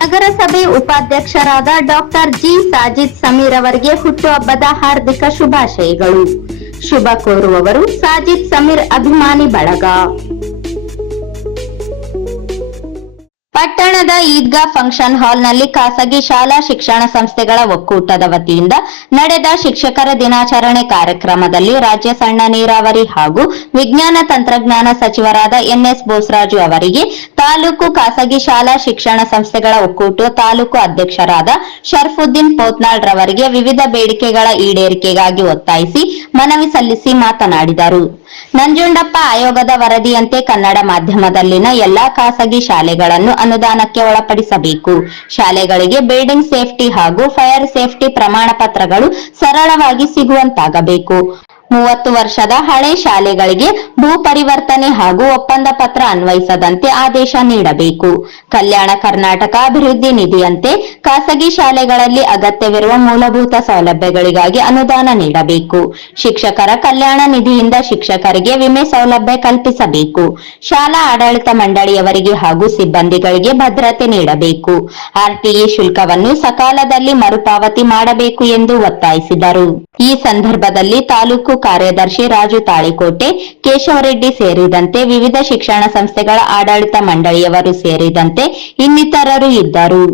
ನಗರಸಭೆ ಉಪಾಧ್ಯಕ್ಷರಾದ doctor G Sajid Sameer ಅವರಿಗೆ ಹುಟ್ಟುಹಬ್ಬದ ಹಾರ್ದಿಕ ಶುಭಾಶಯಗಳು. ಶುಭ ಕೋರುವವರು ಸಾಜಿದ್ ಸಮೀರ್ ಅಭಿಮಾನಿ ಬಳಗ. ಪಟ್ಟಣದ ಈದ್ಗಾ ಫಂಕ್ಷನ್ ಹಾಲ್ನಲ್ಲಿ ಖಾಸಗಿ ಶಾಲಾ ಶಿಕ್ಷಣ ಸಂಸ್ಥೆಗಳ ಒಕ್ಕೂಟದ ವತಿಯಿಂದ ನಡೆದ ಶಿಕ್ಷಕರ ದಿನಾಚರಣೆ ಕಾರ್ಯಕ್ರಮದಲ್ಲಿ ರಾಜ್ಯ ಸಣ್ಣ ನೀರಾವರಿ ಹಾಗೂ ವಿಜ್ಞಾನ ತಂತ್ರಜ್ಞಾನ ಸಚಿವರಾದ ಎನ್ಎಸ್ ಬೋಸರಾಜು ಅವರಿಗೆ ತಾಲೂಕು ಖಾಸಗಿ ಶಾಲಾ ಶಿಕ್ಷಣ ಸಂಸ್ಥೆಗಳ ಒಕ್ಕೂಟ ತಾಲೂಕು ಅಧ್ಯಕ್ಷರಾದ ಶರ್ಫುದ್ದೀನ್ ಪೋತ್ನಾಳ್ ರವರಿಗೆ ವಿವಿಧ ಬೇಡಿಕೆಗಳ ಈಡೇರಿಕೆಗಾಗಿ ಒತ್ತಾಯಿಸಿ ಮನವಿ ಸಲ್ಲಿಸಿ ಮಾತನಾಡಿದರು. ನಂಜುಂಡಪ್ಪ ಆಯೋಗದ ವರದಿಯಂತೆ ಕನ್ನಡ ಮಾಧ್ಯಮದಲ್ಲಿನ ಎಲ್ಲಾ ಖಾಸಗಿ ಶಾಲೆಗಳನ್ನು ಅನುದಾನಕ್ಕೆ ಒಳಪಡಿಸಬೇಕು. ಶಾಲೆಗಳಿಗೆ ಬಿಲ್ಡಿಂಗ್ ಸೇಫ್ಟಿ ಹಾಗೂ ಫೈರ್ ಸೇಫ್ಟಿ ಪ್ರಮಾಣ ಪತ್ರಗಳು ಸರಳವಾಗಿ ಸಿಗುವಂತಾಗಬೇಕು. 30 ವರ್ಷದ ಹಳೆ ಶಾಲೆಗಳಿಗೆ ಭೂ ಪರಿವರ್ತನೆ ಹಾಗೂ ಒಪ್ಪಂದ ಪತ್ರ ಅನ್ವಯಿಸದಂತೆ ಆದೇಶ ನೀಡಬೇಕು. ಕಲ್ಯಾಣ ಕರ್ನಾಟಕ ಅಭಿವೃದ್ಧಿ ನಿಧಿಯಂತೆ ಖಾಸಗಿ ಶಾಲೆಗಳಲ್ಲಿ ಅಗತ್ಯವಿರುವ ಮೂಲಭೂತ ಸೌಲಭ್ಯಗಳಿಗಾಗಿ ಅನುದಾನ ನೀಡಬೇಕು. ಶಿಕ್ಷಕರ ಕಲ್ಯಾಣ ನಿಧಿಯಿಂದ ಶಿಕ್ಷಕರಿಗೆ ವಿಮೆ ಸೌಲಭ್ಯ ಕಲ್ಪಿಸಬೇಕು. ಶಾಲಾ ಆಡಳಿತ ಮಂಡಳಿಯವರಿಗೆ ಹಾಗೂ ಸಿಬ್ಬಂದಿಗಳಿಗೆ ಭದ್ರತೆ ನೀಡಬೇಕು. ಆರ್ಟಿಇ ಶುಲ್ಕವನ್ನು ಸಕಾಲದಲ್ಲಿ ಮರುಪಾವತಿ ಮಾಡಬೇಕು ಎಂದು ಒತ್ತಾಯಿಸಿದರು. ಈ ಸಂದರ್ಭದಲ್ಲಿ ತಾಲೂಕು ಕಾರ್ಯದರ್ಶಿ ರಾಜು ತಾಳಿಕೋಟೆ, ಕೇಶವರೆಡ್ಡಿ ಸೇರಿದಂತೆ ವಿವಿಧ ಶಿಕ್ಷಣ ಸಂಸ್ಥೆಗಳ ಆಡಳಿತ ಮಂಡಳಿಯವರು ಸೇರಿದಂತೆ ಇನ್ನಿತರರು ಇದ್ದರು.